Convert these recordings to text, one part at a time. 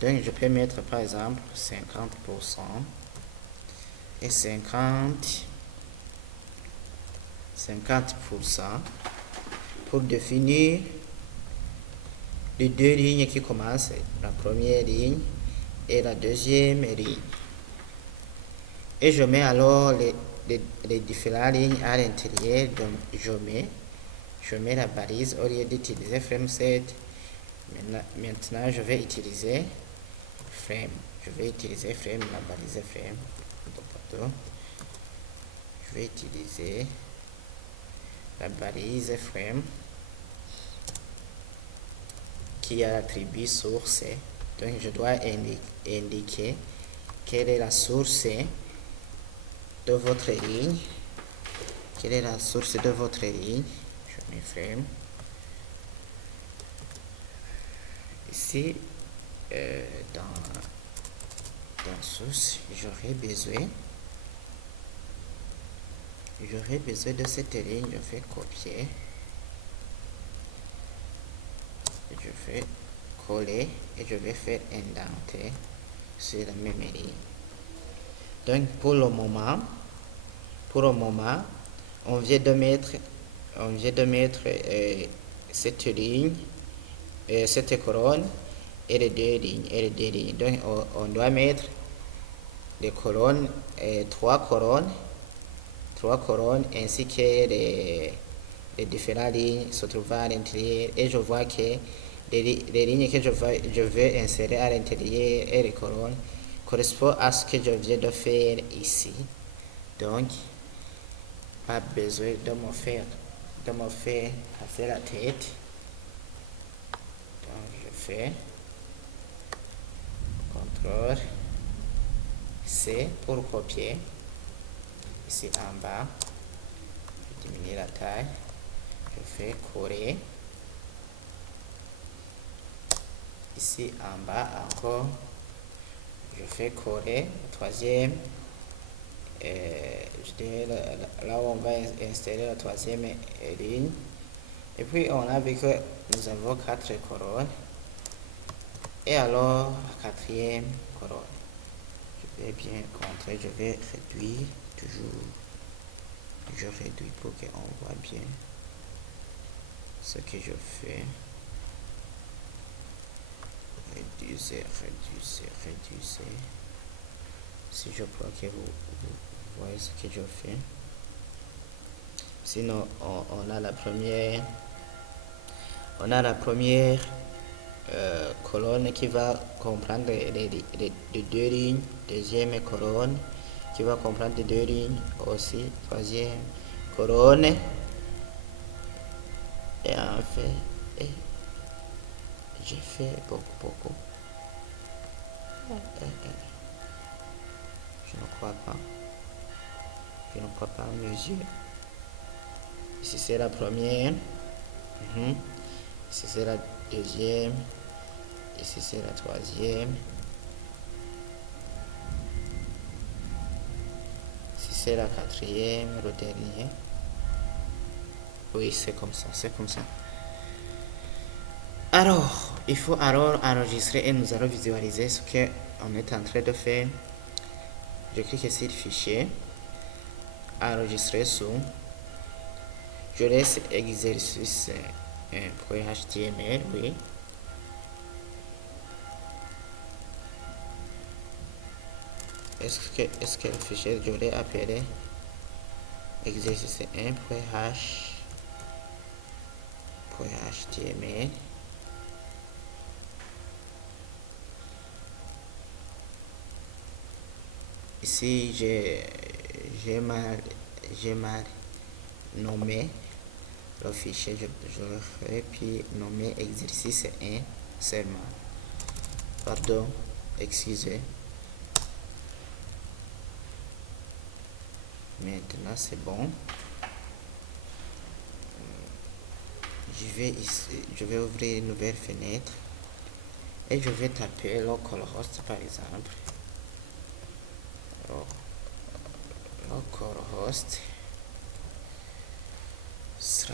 Donc, je peux mettre par exemple 50% et 50% pour définir les deux lignes qui commencent, la première ligne et la deuxième ligne. Et je mets alors les différentes lignes à l'intérieur. Donc, je mets la balise au lieu d'utiliser frame set. Maintenant, je vais utiliser frame. Je vais utiliser frame, la balise frame. Pardon. Je vais utiliser la balise frame qui a l'attribut source. Donc, je dois indiquer quelle est la source de votre ligne. Quelle est la source de votre ligne? Je mets frame. Ici, dans source, j'aurais besoin de cette ligne. Je fais copier. Je fais coller et je vais faire indenter sur la même ligne. Donc pour le moment, on vient de mettre cette ligne, cette colonne et les deux lignes. Donc on doit mettre les colonnes, trois colonnes ainsi que les différentes lignes se trouvent à l'intérieur. Et je vois que les lignes que je veux insérer à l'intérieur et les colonnes correspondent à ce que je viens de faire ici. Donc, pas besoin de me faire casser la tête. Donc, je fais CTRL C pour copier. Ici en bas, je diminue la taille. Je fais coller. Ici en bas encore, je fais coller. Troisième, je dirais là où on va installer la troisième ligne. Et puis on a vu que nous avons 4 colonnes. Et alors la quatrième colonne, je vais bien contrer, je vais réduire toujours. Je réduis pour qu'on voit bien ce que je fais. Réduire. Si je crois que vous voyez ce que je fais. Sinon, on a la première colonne qui va comprendre les deux lignes. Deuxième colonne qui va comprendre les deux lignes aussi. Troisième colonne. Et en fait, j'ai fait beaucoup. Je ne crois pas à mes yeux. Ici c'est la première. Ici c'est la deuxième. Ici c'est la troisième. Ici c'est la quatrième, le dernier. Oui, c'est comme ça. Alors, il faut alors enregistrer et nous allons visualiser ce qu'on est en train de faire. Je clique sur fichier, enregistrer sous. Je laisse exercice .html, oui. Est-ce que le fichier je l'ai appelé exercice 1.html. Ici j'ai mal nommé le fichier. Je l'aurais pu nommer exercice 1 seulement. Pardon, excusez. Maintenant c'est bon. Je vais ouvrir une nouvelle fenêtre et je vais taper localhost par exemple. Localhost /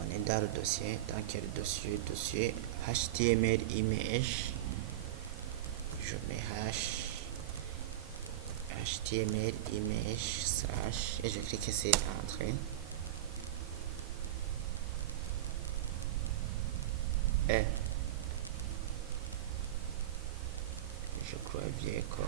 On est dans le dossier. Dans quel dossier? Dossier HTML image. Je mets HTML image slash et je clique ici entrée. Et je crois bien que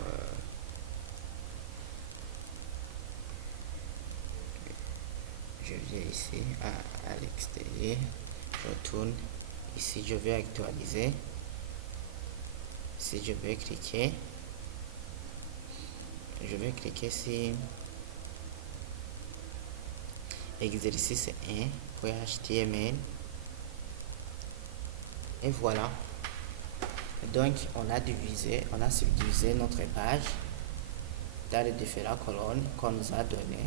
je viens ici à l'extérieur, je retourne ici, je vais actualiser. Si je vais cliquer sur exercice 1 pour HTML et voilà. Donc on a subdivisé notre page dans les différentes colonnes qu'on nous a donné.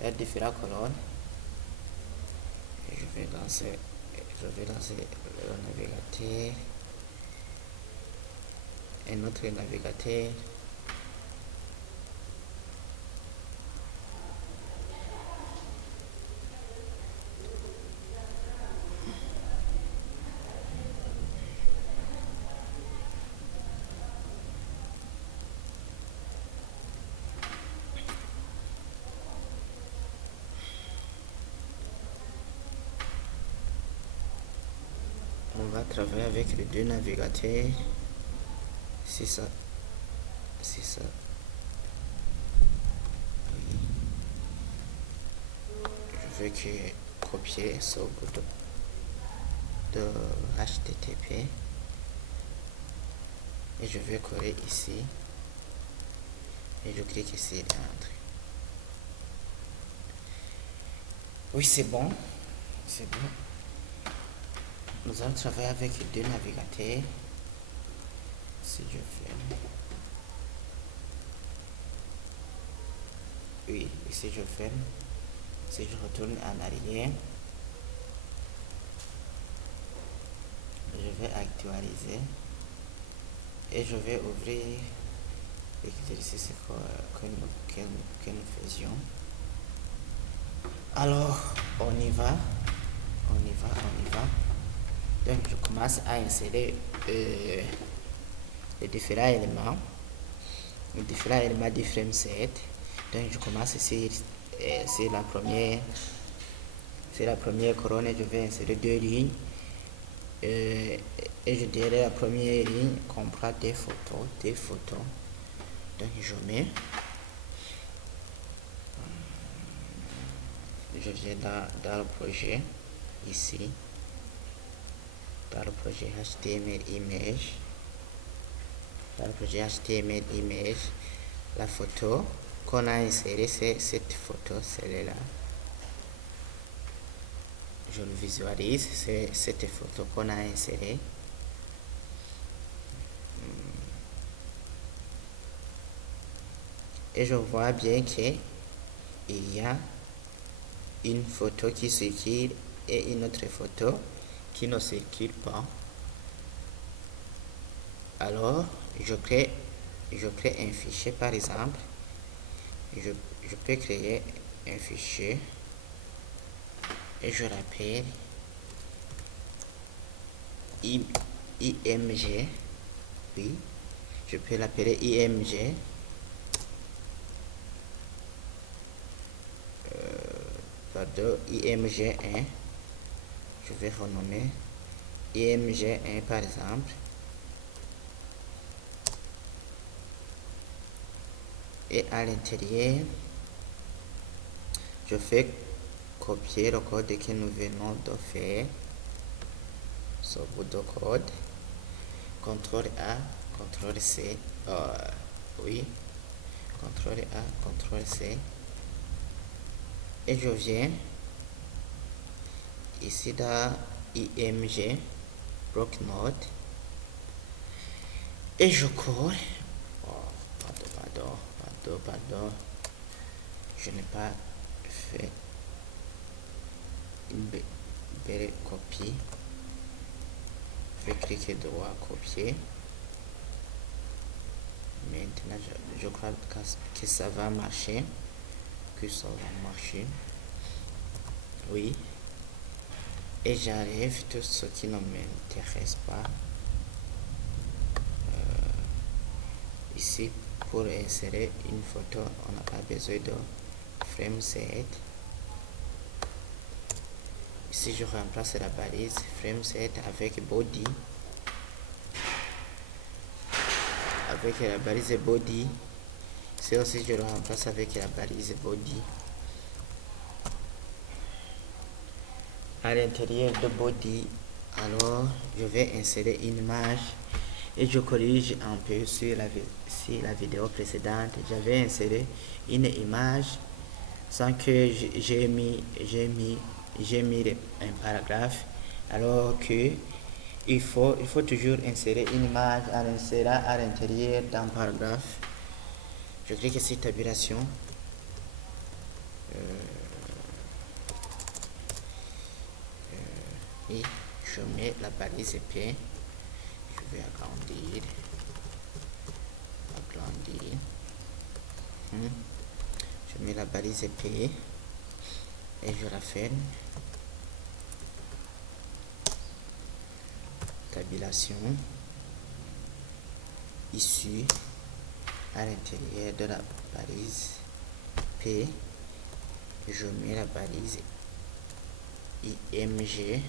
Dans les différentes colonnes, je vais lancer le navigateur, et notre navigateur. On va travailler avec les deux navigateurs. C'est ça. Oui. Je veux copier ce bout de HTTP et je vais coller ici et je clique ici entre. Oui, c'est bon. Nous allons travailler avec deux navigateurs. Si je ferme. Oui, ici je ferme. Si je retourne en arrière, je vais actualiser et je vais ouvrir l'exercice que nous faisions. Alors, on y va. Donc, je commence à insérer les différents éléments du frame set. Donc, je commence ici, c'est la première colonne et je vais insérer deux lignes. Et je dirais la première ligne comprend des photos. Donc, je mets. Je viens dans le projet ici, dans le projet HTML image. La photo qu'on a insérée, c'est cette photo, celle-là. Je le visualise, c'est cette photo qu'on a insérée. Et je vois bien qu'il y a une photo qui circule et une autre photo qui ne circule pas. Alors, je crée un fichier, par exemple. Je peux créer un fichier et je l'appelle IMG. Oui, je peux l'appeler IMG. IMG1. Je vais renommer IMG1 par exemple. Et à l'intérieur, je fais copier le code que nous venons de faire. Ce bout de code. CTRL A, CTRL C. Oui. CTRL A, CTRL C. Et je viens ici dans IMG bloc node et je colle. Pardon, je n'ai pas fait une belle copie. Je vais cliquer droit copier. Maintenant je crois que ça va marcher. Oui, et j'enlève tout ce qui ne m'intéresse pas. Ici, pour insérer une photo, on n'a pas besoin de frame set. Ici, je remplace la balise frame set avec body. Avec la balise body. C'est aussi, je le remplace avec la balise body. À l'intérieur de body, alors je vais insérer une image et je corrige un peu sur la vidéo précédente. J'avais inséré une image sans que j'ai mis un paragraphe, alors que il faut toujours insérer une image à l'intérieur d'un paragraphe. Je clique sur tabulation. Et je mets la balise épais. Je vais agrandir. Je mets la balise épais et je la ferme. Tabulation. Ici, à l'intérieur de la balise P, je mets la balise IMG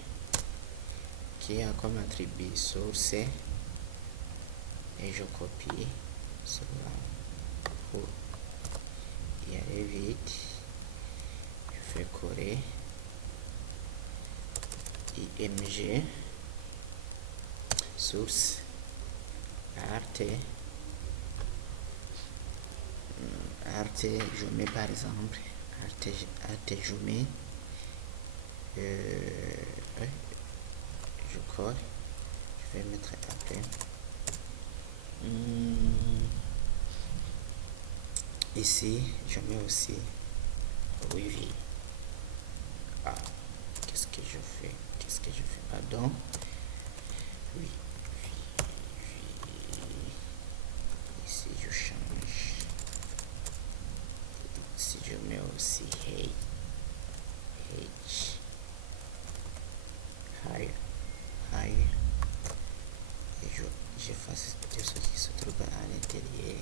qui a comme attribut source et je copie cela pour y aller vite. Je fais coller IMG source art, je mets par exemple art, je mets je colle, je vais mettre après. Ici je mets aussi Wifi. Qu'est-ce que je fais, pardon. Oui, ici je change. Si je mets aussi hey, H, high, et j'efface tout ce qui se trouve à l'intérieur,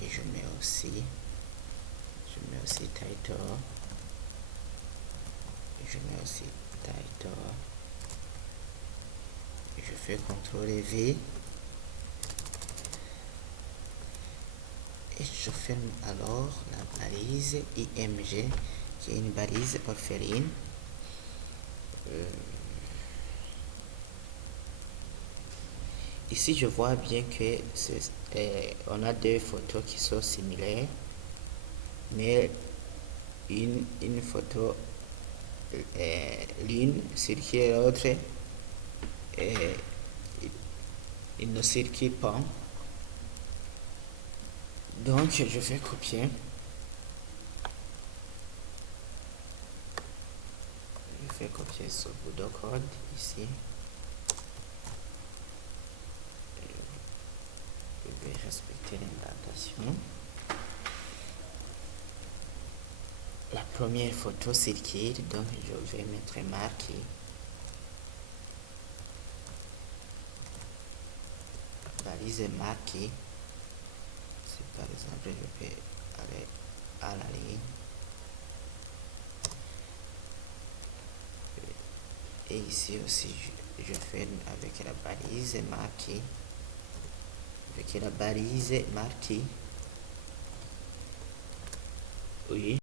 et je mets aussi title, et je fais CTRL V et je ferme alors la balise IMG qui est une balise orpheline. Ici je vois bien que on a deux photos qui sont similaires, mais une photo l'une circule, l'autre il ne circule pas. Donc je vais copier. Ce bout de code ici. Je vais respecter l'indentation. La première photo circule, donc je vais mettre marqué. Balise marquée. Si par exemple je vais aller à la ligne. Et ici aussi je ferme avec la balise marquée. Oui.